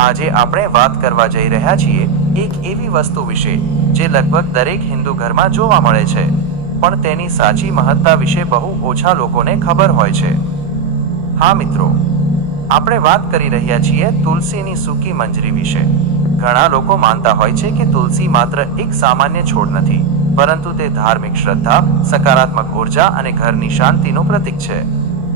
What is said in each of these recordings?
આજે આપણે વાત કરવા જઈ રહ્યા છીએ એક એવી વસ્તુ વિશે જે લગભગ દરેક હિન્દુ ઘરમાં જોવા મળે છે, પણ તેની સાચી મહત્તા વિશે બહુ ઓછા લોકોને ખબર હોય છે. હા મિત્રો, આપણે વાત કરી રહ્યા છીએ તુલસીની સૂકી મંજરી વિશે. ઘણા લોકો માનતા હોય છે કે તુલસી માત્ર એક સામાન્ય છોડ નથી, પરંતુ તે ધાર્મિક શ્રદ્ધા, સકારાત્મક ઉર્જા અને ઘરની શાંતિનું પ્રતીક છે.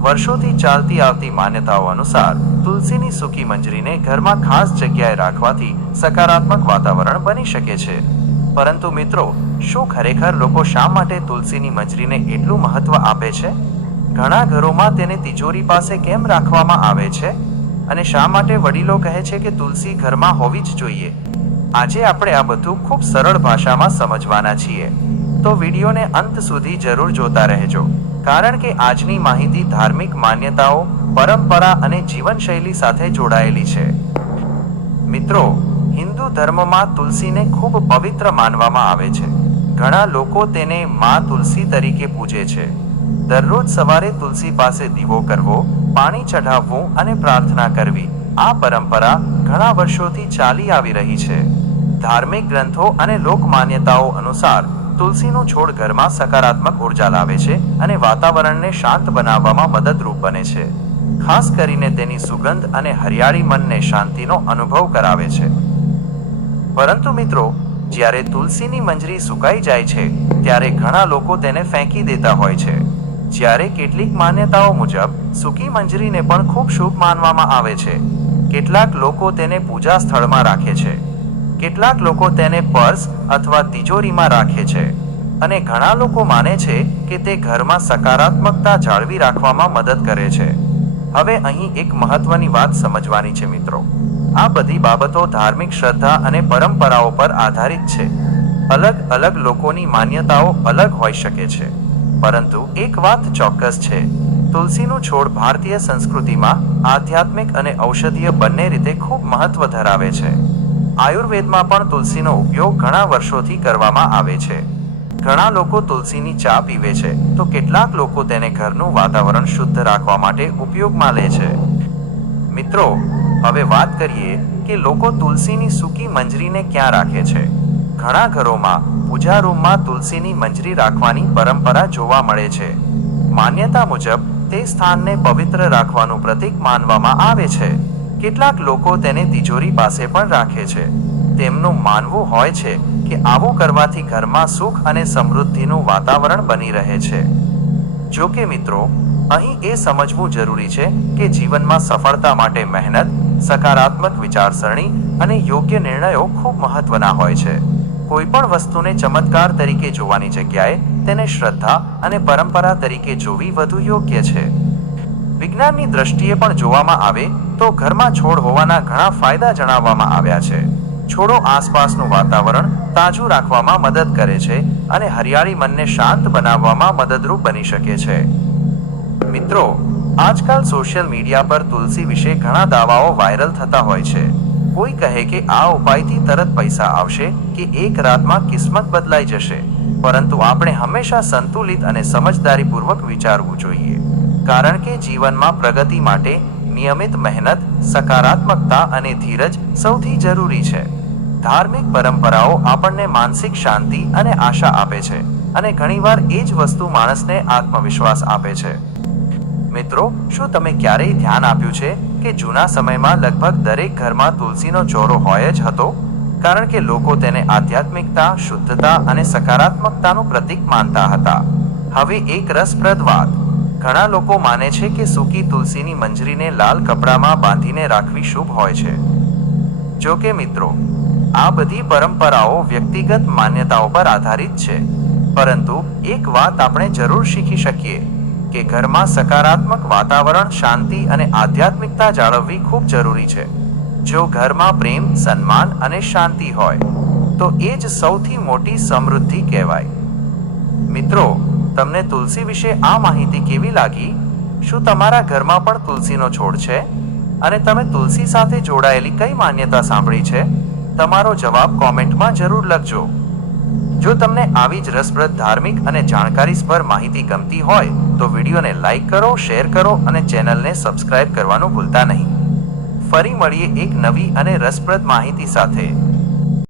વર્ષોથી ચાલતી આવતી માન્યતાઓ અનુસાર તુલસીની સૂકી મંજરીને ઘરમાં ખાસ જગ્યાએ રાખવાથી સકારાત્મક વાતાવરણ બની શકે છે. પરંતુ મિત્રો, શું ખરેખર લોકો શા માટે તુલસીની મંજરીને એટલું મહત્વ આપે છે? ઘણા ઘરોમાં તેને તિજોરી પાસે કેમ રાખવામાં આવે છે? અને શા માટે વડીલો કહે છે કે તુલસી ઘરમાં હોવી જ જોઈએ? આજે આપણે આ બધું ખૂબ સરળ ભાષામાં સમજવાના છીએ, તો વિડીયોને અંત સુધી જરૂર જોતા રહેજો, કારણ કે આજની માહિતી ધાર્મિક માન્યતાઓ, પરંપરા અને જીવનશૈલી સાથે જોડાયેલી છે. મિત્રો, હિન્દુ ધર્મમાં તુલસીને ખૂબ પવિત્ર માનવામાં આવે છે. ઘણા લોકો તેને માં તુલસી તરીકે પૂજે છે. દરરોજ સવારે તુલસી પાસે દીવો કરવો, પાણી ચઢાવવું અને પ્રાર્થના કરવી, આ પરંપરા ઘણા વર્ષોથી ચાલી આવી રહી છે. ધાર્મિક ગ્રંથો અને લોકમાન્યતાઓ અનુસાર તુલસીનું છોડ ઘરમાં સકારાત્મક ઉર્જા લાવે છે અને વાતાવરણને શાંત બનાવવામાં મદદરૂપ બને છે. ખાસ કરીને તેની સુગંધ અને હરિયાળી મનને શાંતિનો અનુભવ કરાવે છે. પરંતુ મિત્રો, જ્યારે તુલસીની મંજરી સુકાઈ જાય છે, ત્યારે ઘણા લોકો તેને ફેંકી દેતા હોય છે. જ્યારે કેટલીક માન્યતાઓ મુજબ સૂકી મંજરીને પણ ખૂબ શુભ માનવામાં આવે છે. કેટલાક લોકો તેને પૂજા સ્થળમાં રાખે છે, કેટલાક લોકો તેને પર્સ અથવા તિજોરીમાં રાખે છે, અને ઘણા લોકો માને છે કે તે ઘરમાં સકારાત્મકતા જાળવી રાખવામાં મદદ કરે છે. હવે અહીં એક મહત્વની વાત સમજવાની છે મિત્રો. આ બધી બાબતો ધાર્મિક શ્રદ્ધા અને પરંપરાઓ પર આધારિત છે. અલગ અલગ લોકોની માન્યતાઓ અલગ હોઈ શકે છે, પરંતુ એક વાત ચોક્કસ છે: તુલસીનું છોડ ભારતીય સંસ્કૃતિમાં આધ્યાત્મિક અને ઔષધીય બંને રીતે ખૂબ મહત્વ ધરાવે છે. આયુર્વેદમાં પણ તુલસીનો ઉપયોગ ઘણા વર્ષોથી કરવામાં આવે છે. ઘણા લોકો તુલસીની ચા પીવે છે, તો કેટલાક લોકો તેને ઘરનું વાતાવરણ શુદ્ધ રાખવા માટે ઉપયોગમાં લે છે. મિત્રો, હવે વાત કરીએ કે લોકો તુલસીની સૂકી મંજરીને ક્યાં રાખે છે. ઘણા ઘરોમાં પૂજા રૂમમાં તુલસીની મંજરી રાખવાની પરંપરા જોવા મળે છે. માન્યતા મુજબ તે સ્થાનને પવિત્ર રાખવાનું પ્રતીક માનવામાં આવે છે. કેટલાક લોકો તેને તિજોરી પાસે પણ રાખે છે. તેમનું માનવું હોય છે કે આવું કરવાથી ઘરમાં સુખ અને સમૃદ્ધિનું વાતાવરણ બની રહે છે. જો કે મિત્રો, અહીં એ સમજવું જરૂરી છે કે જીવનમાં સફળતા માટે મહેનત, સકારાત્મક વિચારસરણી અને યોગ્ય નિર્ણયો ખૂબ મહત્વના હોય છે. કોઈ પણ વસ્તુને ચમત્કાર તરીકે જોવાની જગ્યાએ તેને શ્રદ્ધા અને પરંપરા તરીકે જોવી વધુ યોગ્ય છે. વિજ્ઞાનની દ્રષ્ટિએ પણ જોવામાં આવે તો ઘરમાં છોડ હોવાના ઘણા ફાયદા જણાવવામાં આવ્યા છે. છોડો આસપાસનું વાતાવરણ તાજું રાખવામાં મદદ કરે છે અને હરિયાળી મનને શાંત બનાવવામાં મદદરૂપ બની શકે છે. મિત્રો, આજકાલ સોશિયલ મીડિયા પર તુલસી વિશે ઘણા દાવાઓ વાયરલ થતા હોય છે. કોઈ કહે કે આ ઉપાયથી તરત પૈસા આવશે કે એક રાતમાં કિસ્મત બદલાઈ જશે. પરંતુ આપણે હંમેશા સંતુલિત અને સમજદારીપૂર્વક વિચારવું જોઈએ, કારણ કે જીવનમાં પ્રગતિ માટે નિયમિત મહેનત, સકારાત્મકતા અને ધીરજ સૌથી જરૂરી છે. ધાર્મિક પરંપરાઓ આપણને માનસિક શાંતિ અને આશા આપે છે, અને ઘણીવાર એ જ વસ્તુ માણસને આત્મવિશ્વાસ આપે છે. મિત્રો, શું તમે ક્યારેય ધ્યાન આપ્યું છે કે જૂના સમયમાં લગભગ દરેક ઘરમાં તુલસીનો ચોરો હોય જ હતો? કારણ કે લોકો તેને આધ્યાત્મિકતા, શુદ્ધતા અને સકારાત્મકતાનું પ્રતીક માનતા હતા. હવે એક રસપ્રદ વાત: ઘણા લોકો માને છે કે સૂકી તુલસીની મંજરીને લાલ કપડામાં બાંધીને રાખવી શુભ હોય છે. જો કે મિત્રો, આ બધી પરંપરાઓ વ્યક્તિગત માન્યતાઓ પર આધારિત છે. પરંતુ એક વાત આપણે જરૂર શીખી શકીએ કે ઘરમાં સકારાત્મક વાતાવરણ, શાંતિ અને આધ્યાત્મિકતા જાળવવી ખૂબ જરૂરી છે. જો ઘરમાં પ્રેમ, સન્માન અને શાંતિ હોય, તો એ જ સૌથી મોટી સમૃદ્ધિ કહેવાય. મિત્રો, તમને તુલસી વિશે આ માહિતી કેવી લાગી? શું તમારા ઘરમાં પણ તુલસીનો છોડ છે? અને તમે તુલસી સાથે જોડાયેલી કઈ માન્યતા સાંભળી છે? તમારો જવાબ કોમેન્ટમાં જરૂર લખજો. જો તમને આવી જ રસપ્રદ ધાર્મિક અને જાણકારીસભર માહિતી ગમતી હોય તો વિડીયોને લાઈક કરો, શેર કરો અને ચેનલને સબસ્ક્રાઇબ કરવાનું ભૂલતા નહીં. ફરી મળીએ એક નવી અને રસપ્રદ માહિતી સાથે।